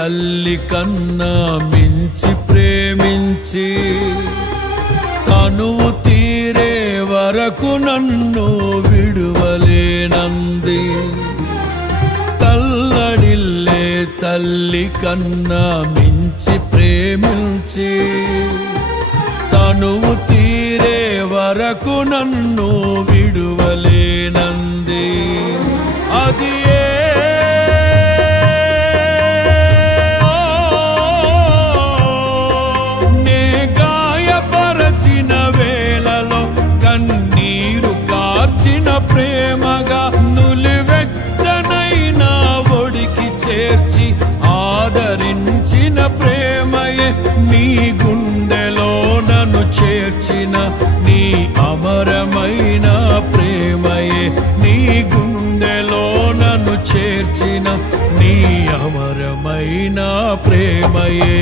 తల్లి కన్నా మించి ప్రేమించి తనువు తీరే వరకు నన్ను విడువలేనంది. తల్లడిల్లే తల్లి కన్నా మించి ప్రేమించి తనువు తీరే వరకు నన్ను విడువలేనంది. అది నే గాయపరచిన వేళలో కన్నీరు కార్చిన ప్రేమగా నులివెచ్చనైన ఒడికి చేర్చి ఆదరించిన ప్రేమయే నీ గుండెలో నన్ను చేర్చిన నీ అమరమైన ప్రేమయే నీ గుండెలో నన్ను చేర్చిన నీ అమరమైన ప్రేమయే.